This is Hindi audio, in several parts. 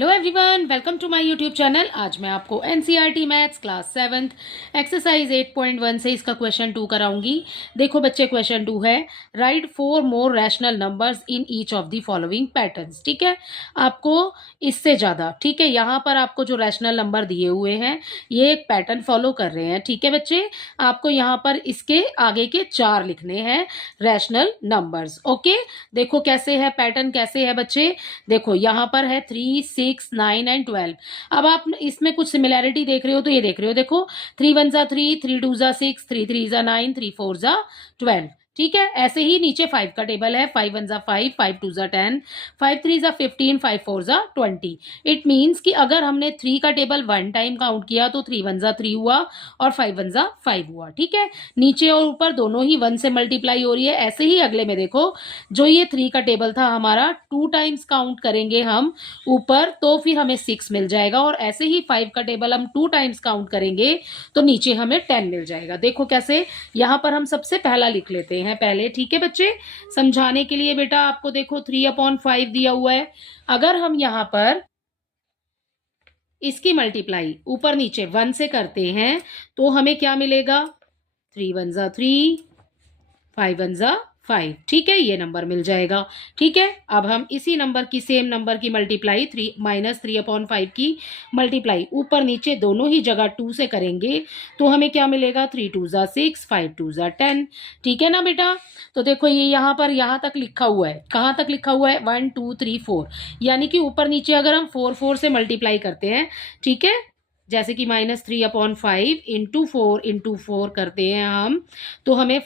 Hello everyone, welcome to my YouTube channel. आज मैं आपको NCERT maths class 7th exercise 8.1 से इसका क्वेश्चन 2 कराऊंगी। देखो बच्चे, क्वेश्चन 2 है right 4 more rational numbers in each of the following patterns. ठीक है, आपको इससे ज़्यादा, ठीक है, यहाँ पर आपको जो रैशनल नंबर दिए हुए हैं ये एक पैटर्न फॉलो कर रहे हैं। ठीक है बच्चे, आपको यहाँ पर इसके आगे के 4 लिखने हैं रैशनल नंबर्स। ओके, देखो कैसे है पैटर्न, कैसे है बच्चे। देखो यहाँ पर है 3, 6, 9 एंड 12। अब आप इसमें कुछ सिमिलैरिटी देख रहे हो तो ये देख रहे हो, देखो 3 1 जा 3, 3 2 जा 6, 3 3 जा 9, 3 4 जा 12। ठीक है, ऐसे ही नीचे 5 का टेबल है, 5 1 जा 5, 5 2 जा 10, 5 3 जा 15, 5 4 जा 20। इट मीन्स कि अगर हमने 3 का टेबल 1 टाइम काउंट किया तो 3 1 जा 3 हुआ और 5 1 जा 5 हुआ। ठीक है, नीचे और ऊपर दोनों ही 1 से मल्टीप्लाई हो रही है। ऐसे ही अगले में देखो, जो ये 3 का टेबल था हमारा 2 टाइम्स काउंट करेंगे हम ऊपर तो फिर हमें 6 मिल जाएगा, और ऐसे ही 5 का टेबल हम 2 टाइम्स काउंट करेंगे तो नीचे हमें 10 मिल जाएगा। देखो कैसे, यहां पर हम सबसे पहला लिख लेते हैं पहले। ठीक है बच्चे, समझाने के लिए बेटा आपको देखो 3/5 दिया हुआ है। अगर हम यहां पर इसकी मल्टीप्लाई ऊपर नीचे 1 से करते हैं तो हमें क्या मिलेगा, 3 1 जा 3, 5 1 जा 5। ठीक है, ये नंबर मिल जाएगा। ठीक है, अब हम इसी नंबर की, सेम नंबर की मल्टीप्लाई 3 की मल्टीप्लाई ऊपर नीचे दोनों ही जगह 2 से करेंगे तो हमें क्या मिलेगा, 3 2 जा 6, 5 2 जा 10। ठीक है ना बेटा, तो देखो ये यहाँ पर यहाँ तक लिखा हुआ है। कहाँ तक लिखा हुआ है, 1 2 3 4, यानी कि ऊपर नीचे अगर हम 4 4 से मल्टीप्लाई करते हैं, ठीक है, जैसे कि -3/5 इंटू फोर करते हैं हम, तो हमें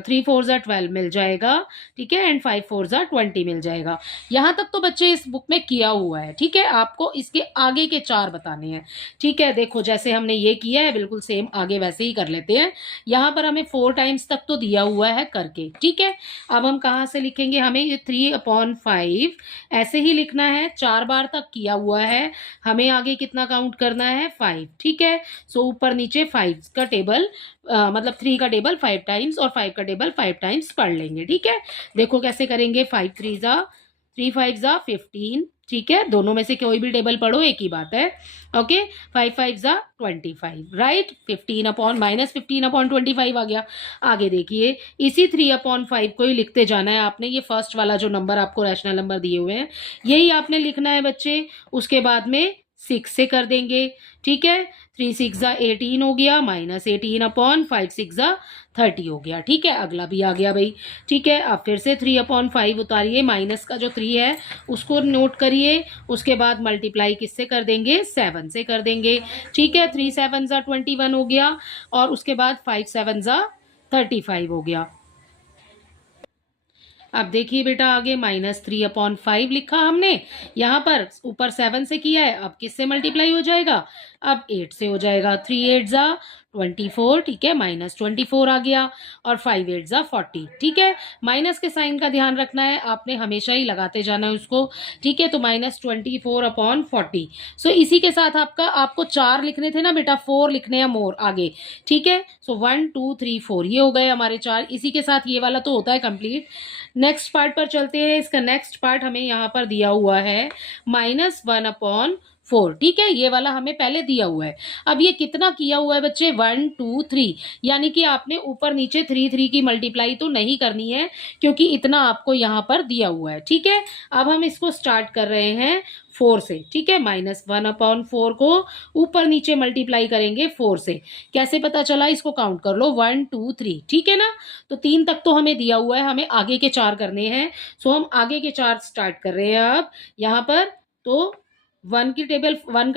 3 4 जा 12 मिल जाएगा। ठीक है, एंड 5 4 जा 20 मिल जाएगा। यहाँ तक तो बच्चे इस बुक में किया हुआ है। ठीक है, आपको इसके आगे के 4 बताने हैं। ठीक है, देखो जैसे हमने ये किया है बिल्कुल सेम आगे वैसे ही कर लेते हैं। यहाँ पर हमें 4 टाइम्स तक तो दिया हुआ है करके। ठीक है, अब हम कहाँ से लिखेंगे, हमें ये 3/5 ऐसे ही लिखना है, 4 बार तक किया हुआ है। हमें आगे कितना काउंट करना है, 5। ठीक है, सो ऊपर नीचे 5 का टेबल मतलब 3 का टेबल 5 टाइम्स और 5 का टेबल 5 टाइम्स पढ़ लेंगे। ठीक है, देखो कैसे करेंगे, 5 3 जा 3 5 जा 15। ठीक है, दोनों में से कोई भी टेबल पढ़ो, एक ही बात है। ओके, 5 5 जा 25, राइट, 15/-15/25 आ गया। आगे देखिए, इसी 3/5 को ही लिखते जाना है आपने। ये फर्स्ट वाला जो नंबर आपको रैशनल नंबर दिए हुए हैं यही आपने लिखना है बच्चे। उसके बाद में 6 से कर देंगे। ठीक है, 3 6 जा 18 हो गया, -18/5 6 जा 30 हो गया। ठीक है, अगला भी आ गया भाई। ठीक है, अब फिर से 3/5 उतारिए, माइनस का जो 3 है उसको नोट करिए। उसके बाद मल्टीप्लाई किससे कर देंगे, 7 से कर देंगे। ठीक है, 3 7 जा 21 हो गया, और उसके बाद 5 7 जा 35 हो गया। अब देखिए बेटा, आगे -3/5 लिखा हमने, यहाँ पर ऊपर 7 से किया है, अब किससे मल्टीप्लाई हो जाएगा, अब 8 से हो जाएगा। 3 8 जा 24, ठीक है, -24 आ गया, और 5 8 जा 40। ठीक है, माइनस के साइन का ध्यान रखना है, आपने हमेशा ही लगाते जाना है उसको। ठीक है, तो -24/40। सो इसी के साथ आपको 4 लिखने थे ना बेटा, 4 लिखने हैं मोर आगे। ठीक है, सो 1 2 3 4 ये हो गए हमारे 4। इसी के साथ ये वाला तो होता है कंप्लीट। नेक्स्ट पार्ट पर चलते हैं। इसका नेक्स्ट पार्ट हमें यहाँ पर दिया हुआ है -1/4। ठीक है, ये वाला हमें पहले दिया हुआ है। अब ये कितना किया हुआ है बच्चे, 1 2 3, यानी कि आपने ऊपर नीचे 3 3 की मल्टीप्लाई तो नहीं करनी है, क्योंकि इतना आपको यहाँ पर दिया हुआ है। ठीक है, अब हम इसको स्टार्ट कर रहे हैं 4 से। ठीक है, -1/4 को ऊपर नीचे मल्टीप्लाई करेंगे 4 से। कैसे पता चला, इसको काउंट कर लो, 1 2 3। ठीक है ना, तो 3 तक तो हमें दिया हुआ है, हमें आगे के 4 करने हैं। सो हम आगे के 4 स्टार्ट कर रहे हैं अब यहाँ पर। तो 1 का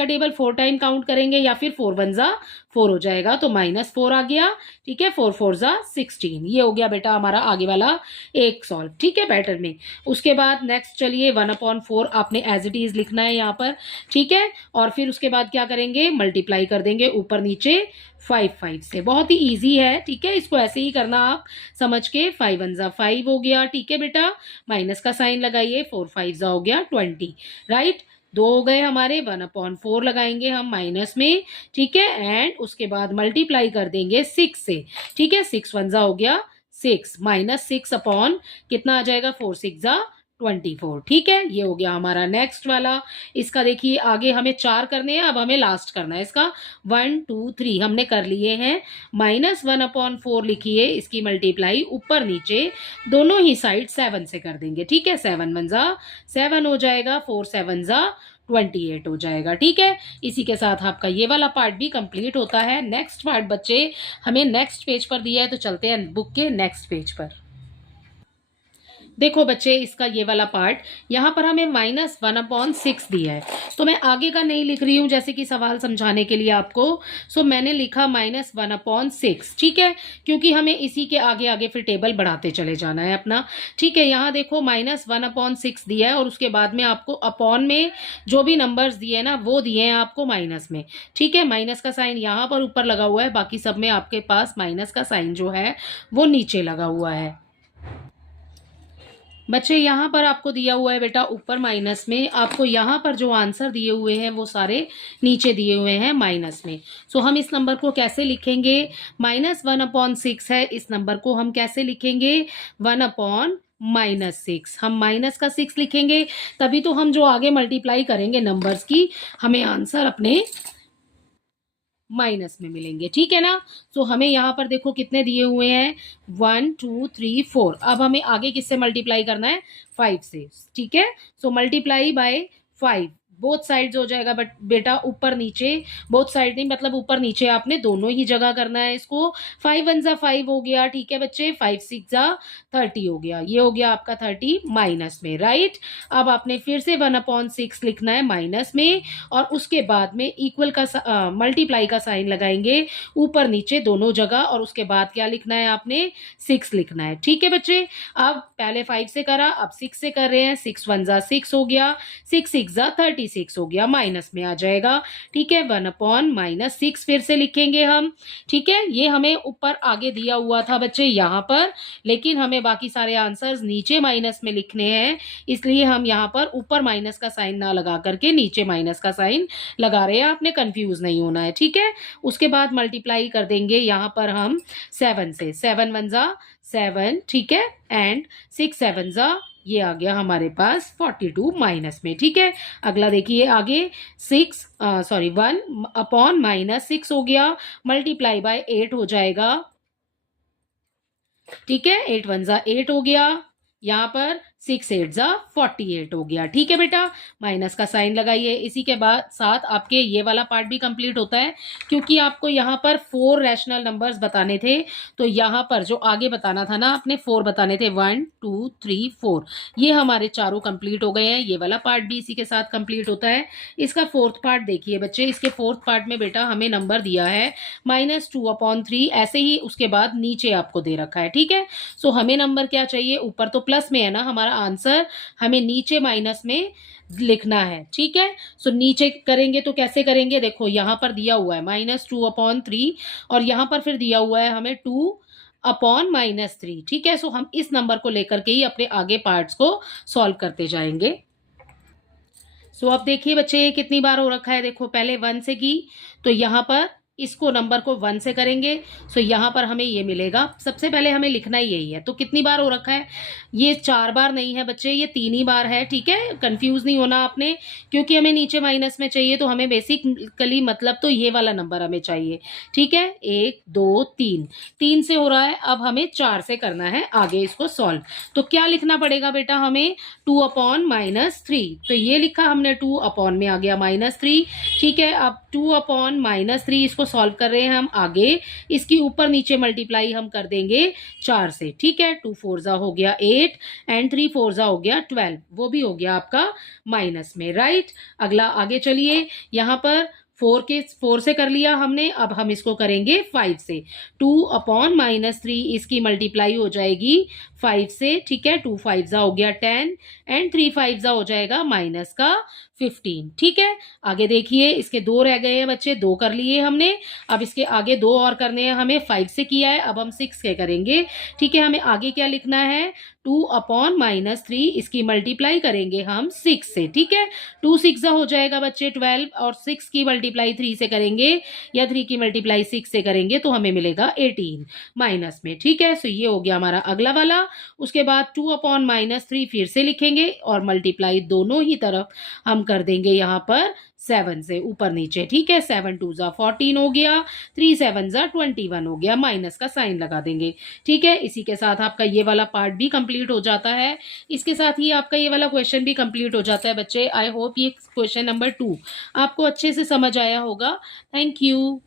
टेबल 4 टाइम काउंट करेंगे, या फिर 4 1 जा 4 हो जाएगा, तो -4 आ गया। ठीक है, 4 4 जा 16। ये हो गया बेटा हमारा आगे वाला एक सॉल्व। ठीक है, पैटर्न में। उसके बाद नेक्स्ट चलिए, 1/4 आपने एज इट इज लिखना है यहाँ पर। ठीक है, और फिर उसके बाद क्या करेंगे, मल्टीप्लाई कर देंगे ऊपर नीचे 5 5 से। बहुत ही ईजी है। ठीक है, इसको ऐसे ही करना आप समझ के। 5 1 जा 5 हो गया। ठीक है बेटा, माइनस का साइन लगाइए, 4 5 जा हो गया 20, राइट। 2 हो गए हमारे, 1/4 लगाएंगे हम माइनस में। ठीक है, एंड उसके बाद मल्टीप्लाई कर देंगे 6 से। ठीक है, 6 1 जा हो गया 6, -6 अपॉन कितना आ जाएगा, 4 6 जा 24। ठीक है, ये हो गया हमारा नेक्स्ट वाला। इसका देखिए आगे हमें 4 करने हैं, अब हमें लास्ट करना है इसका 1 2 3 हमने कर लिए हैं। -1/4 लिखिए, इसकी मल्टीप्लाई ऊपर नीचे दोनों ही साइड 7 से कर देंगे। ठीक है, 7 1 जा 7 हो जाएगा, 4 7 जा 28 हो जाएगा। ठीक है, इसी के साथ आपका ये वाला पार्ट भी कंप्लीट होता है। नेक्स्ट पार्ट बच्चे हमें नेक्स्ट पेज पर दिया है, तो चलते हैं बुक के नेक्स्ट पेज पर। देखो बच्चे, इसका ये वाला पार्ट यहाँ पर हमें -1/6 दिया है, तो मैं आगे का नहीं लिख रही हूँ जैसे कि सवाल समझाने के लिए आपको। सो मैंने लिखा -1/6। ठीक है, क्योंकि हमें इसी के आगे आगे फिर टेबल बढ़ाते चले जाना है अपना। ठीक है, यहाँ देखो -1/6 दिया है और उसके बाद में आपको अपॉन में जो भी नंबर्स दिए हैं ना वो दिए हैं आपको माइनस में। ठीक है, माइनस का साइन यहाँ पर ऊपर लगा हुआ है, बाकी सब में आपके पास माइनस का साइन जो है वो नीचे लगा हुआ है। बच्चे यहाँ पर आपको दिया हुआ है बेटा ऊपर माइनस में, आपको यहाँ पर जो आंसर दिए हुए हैं वो सारे नीचे दिए हुए हैं माइनस में। सो हम इस नंबर को कैसे लिखेंगे? -1/6 है, इस नंबर को हम कैसे लिखेंगे? 1/-6। हम माइनस का 6 लिखेंगे, तभी तो हम जो आगे मल्टीप्लाई करेंगे नंबर्स की, हमें आंसर अपने माइनस में मिलेंगे। ठीक है ना? सो हमें यहाँ पर देखो कितने दिए हुए हैं, 1 2 3 4। अब हमें आगे किससे मल्टीप्लाई करना है? 5 से। ठीक है, so multiply by 5, both sides हो जाएगा। बट बेटा ऊपर नीचे, बोथ साइड नहीं मतलब ऊपर नीचे आपने दोनों ही जगह करना है इसको। 5 1 जा 5 हो गया। ठीक है बच्चे, 5 6 जा 30 हो गया। ये हो गया आपका 30 माइनस में, राइट। अब आपने फिर से 1/6 लिखना है माइनस में, और उसके बाद में इक्वल का मल्टीप्लाई का साइन लगाएंगे ऊपर नीचे दोनों जगह, और उसके बाद क्या लिखना है आपने? 6 लिखना है। ठीक है बच्चे, अब पहले 5 से करा, अब 6 से कर रहे हैं। 6 1 जा 6 हो गया, 6 6 जा 36 हो गया, माइनस में आ जाएगा। ठीक है, 1/-6 फिर से लिखेंगे हम। ठीक है, ये हमें ऊपर आगे दिया हुआ था बच्चे यहाँ पर, लेकिन हमें बाकी सारे आंसर्स नीचे माइनस में लिखने हैं, इसलिए हम यहाँ पर ऊपर माइनस का साइन ना लगा करके नीचे माइनस का साइन लगा रहे हैं। आपने कंफ्यूज नहीं होना है। ठीक है, उसके बाद मल्टीप्लाई कर देंगे यहाँ पर हम 7 से। 7 1 जा 7। ठीक है, एंड 6 7 जा, ये आ गया हमारे पास 42 माइनस में। ठीक है, अगला देखिए आगे 1/-6 हो गया, मल्टीप्लाई बाय 8 हो जाएगा। ठीक है, 8 1 जा 8 हो गया, यहाँ पर 6 8 जा 48 हो गया। ठीक है बेटा, माइनस का साइन लगाइए। इसी के बाद साथ आपके ये वाला पार्ट भी कंप्लीट होता है, क्योंकि आपको यहाँ पर 4 रैशनल नंबर्स बताने थे, तो यहाँ पर जो आगे बताना था ना आपने 4 बताने थे, 1 2 3 4, ये हमारे चारों कंप्लीट हो गए हैं। ये वाला पार्ट भी इसी के साथ कंप्लीट होता है। इसका फोर्थ पार्ट देखिए बच्चे, इसके फोर्थ पार्ट में बेटा हमें नंबर दिया है -2/3, ऐसे ही उसके बाद नीचे आपको दे रखा है। ठीक है, सो हमें नंबर क्या चाहिए? ऊपर तो प्लस में है ना हमारा आंसर, हमें नीचे माइनस में लिखना है। ठीक है, सो नीचे करेंगे तो कैसे करेंगे? देखो यहाँ पर दिया हुआ है -2/3, और यहाँ पर फिर दिया हुआ है हमें 2/-3। ठीक है, सो हम इस नंबर को लेकर के ही अपने आगे पार्ट्स को सॉल्व करते जाएंगे। सो अब देखिए बच्चे कितनी बार हो रखा है, देखो पहले 1 से की, तो यहाँ पर इसको नंबर को 1 से करेंगे, सो यहाँ पर हमें ये मिलेगा। सबसे पहले हमें लिखना ही यही है, तो कितनी बार हो रखा है? ये 4 बार नहीं है बच्चे, ये 3 ही बार है। ठीक है, कंफ्यूज नहीं होना आपने, क्योंकि हमें नीचे माइनस में चाहिए, तो हमें बेसिकली मतलब तो ये वाला नंबर हमें चाहिए। ठीक है, 1 2 3, 3 से हो रहा है, अब हमें 4 से करना है आगे इसको सॉल्व। तो क्या लिखना पड़ेगा बेटा हमें? 2/-3, तो ये लिखा हमने 2 में आ गया -3। ठीक है, अब 2/-3 इसको सॉल्व कर रहे हैं हम आगे, इसकी ऊपर नीचे मल्टीप्लाई हम कर देंगे 4 से। ठीक है, 2 4 जा हो गया 8, एंड 3 4 जा हो गया 12, वो भी हो गया आपका माइनस में, राइट। अगला आगे चलिए, यहाँ पर 4 से कर लिया हमने, अब हम इसको करेंगे 5 से। 2/-3 इसकी मल्टीप्लाई हो जाएगी 5 से। ठीक है, 2 5 जा हो गया 10, एंड 3 5 जा हो जाएगा -15। ठीक है, आगे देखिए इसके 2 रह गए हैं बच्चे, 2 कर लिए हमने, अब इसके आगे 2 और करने हैं हमें। 5 से किया है, अब हम 6 के करेंगे। ठीक है, हमें आगे क्या लिखना है? 2/-3 इसकी मल्टीप्लाई करेंगे हम 6 से, ठीक है। 2 6 हो जाएगा बच्चे 12 और 6 की मल्टीप्लाई 3 से करेंगे या 3 की मल्टीप्लाई 6 से करेंगे तो हमें मिलेगा 18 माइनस में, ठीक है। सो ये हो गया हमारा अगला वाला। उसके बाद 2/-3 फिर से लिखेंगे और मल्टीप्लाई दोनों ही तरफ हम कर देंगे यहाँ पर 7 से ऊपर नीचे, ठीक है। 7 2 14 हो गया, 3 7 21 हो गया, माइनस का साइन लगा देंगे, ठीक है। इसी के साथ आपका ये वाला पार्ट भी कंप्लीट हो जाता है। इसके साथ ही आपका ये वाला क्वेश्चन भी कंप्लीट हो जाता है बच्चे। आई होप ये क्वेश्चन नंबर 2 आपको अच्छे से समझ आया होगा। Thank you.